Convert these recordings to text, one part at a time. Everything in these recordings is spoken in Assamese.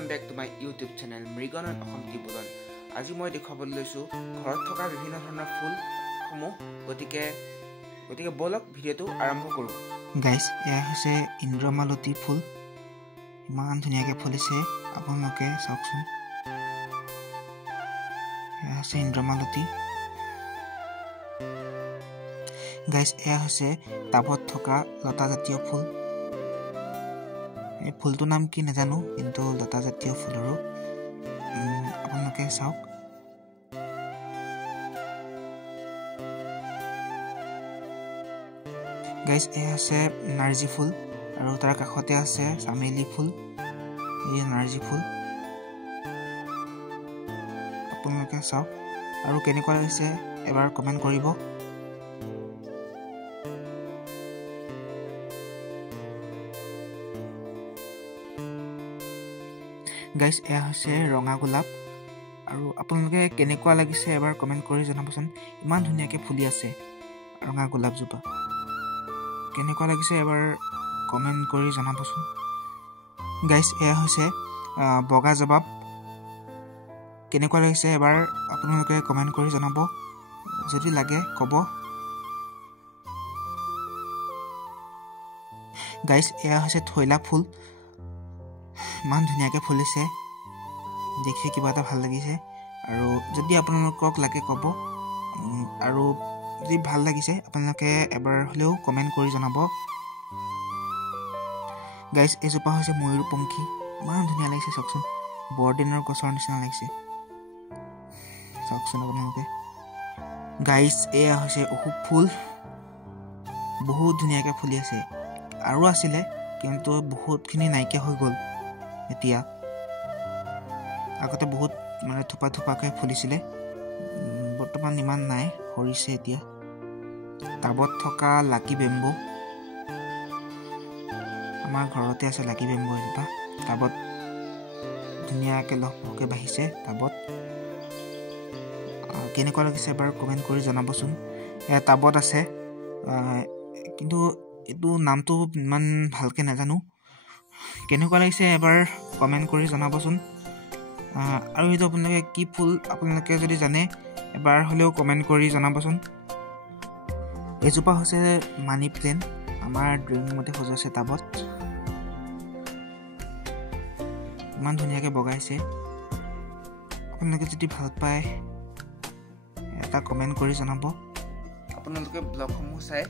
Welcome back to my YouTube channel Mriganon Ahom Kibudon. আজি মই দেখাবলৈ লৈছো ঘৰত থকা বিভিন্ন ধৰণৰ ফুল সমূহ গতিকে বলক ভিডিওটো আৰম্ভ কৰো গাইস এয়া হৈছে ইন্দ্ৰমালতী ফুল ইমান ধুনীয়াকৈ ফুলিছে আপোনালোকে চাওকচোন এয়া হৈছে ইন্দ্ৰমালতী গাইস এয়া হৈছে টাবত থকা লতা জাতীয় ফুল এই ফুলটো নাম কি নাজানো কিন্তু লতা জাতীয় ফুলৰো আপোনালোকে চাওক গাইস এয়া আছে নাৰ্জী ফুল আৰু তাৰ কাষতে আছে চামেলি ফুল এই নাৰ্জী ফুল আপোনালোকে চাওক আৰু কেনেকুৱা লাগিছে এবাৰ কমেন্ট কৰিব গাইস এয়া হৈছে ৰঙা গোলাপ আৰু আপোনালোকে কেনেকুৱা লাগিছে এবাৰ কমেন্ট কৰি জনাবচোন ইমান ধুনীয়াকৈ ফুলি আছে ৰঙা গোলাপ জোপা কেনেকুৱা লাগিছে এবাৰ কমেন্ট কৰি জনাবচোন গাইস এয়া হৈছে বগা জবাব কেনেকুৱা লাগিছে এবাৰ আপোনালোকে কমেন্ট কৰি জনাব যদি লাগে ক'ব গাইস এয়া হৈছে থৈলা ফুল মান ধুনীয়াকৈ ফুলিছে দেখি কিবা এটা ভাল লাগিছে আৰু যদি আপোনালোকক লাগে ক'ব আৰু যদি ভাল লাগিছে আপোনালোকে এবাৰ হলেও কমেন্ট কৰি জনাব গাইস এজোপা হৈছে ময়ূৰপঙ্খী মান ধুনীয়া লাগিছে চাওকচোন বৰদিনৰ গছৰ নিচিনা লাগিছে চাওকচোন আপোনালোকে গাইস এয়া হৈছে অশোক ফুল বহুত ধুনীয়াকৈ ফুলি আছে আৰু আছিলে কিন্তু বহুতখিনি নাইকিয়া হৈ গ'ল এতিয়া আগতে বহুত মানে থোপা থোপাকৈ ফুলিছিলে বৰ্তমান ইমান নাই সৰিছে এতিয়া টাবত থকা লাকি বেম্বো আমাৰ ঘৰতে আছে লাকি বেম্বো এজোপা টাবত ধুনীয়াকৈ লহপহকৈ বাঢ়িছে টাবত কেনেকুৱা লাগিছে এবাৰ কমেন্ট কৰি জনাবচোন এয়া টাবত আছে কিন্তু এইটো নামটো ইমান ভালকৈ নাজানো কেনেকুৱা লাগিছে এবাৰ কমেন্ট কৰি জনাবচোন আৰু এইটো আপোনালোকে কি ফুল আপোনালোকে যদি জানে এবাৰ হলেও কমেন্ট কৰি জনাবচোন এজোপা হৈছে মানি প্লেণ্ট আমাৰ ড্ৰয়িং ৰুমতে সজাইছে টাবত ইমান ধুনীয়াকৈ বগাইছে আপোনালোকে যদি ভাল পায় এটা কমেন্ট কৰি জনাব আপোনালোকে ব্লগসমূহ চাই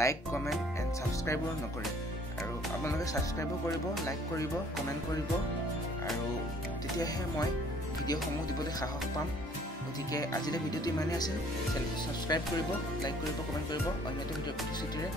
লাইক কমেন্ট এণ্ড ছাবস্ক্ৰাইব নকৰে আৰু আপোনালোকে ছাবস্ক্ৰাইব কৰিব লাইক কৰিব কমেন্ট কৰিব আৰু তেতিয়াহে মই ভিডিঅ'সমূহ দিবলৈ সাহস পাম গতিকে আজিলৈ ভিডিঅ'টো ইমানেই আছিল চেনেলটো ছাবস্ক্ৰাইব কৰিব লাইক কৰিব কমেন্ট কৰিব অন্য এটা ভিডিঅ' প্ৰতিশ্ৰুতিৰে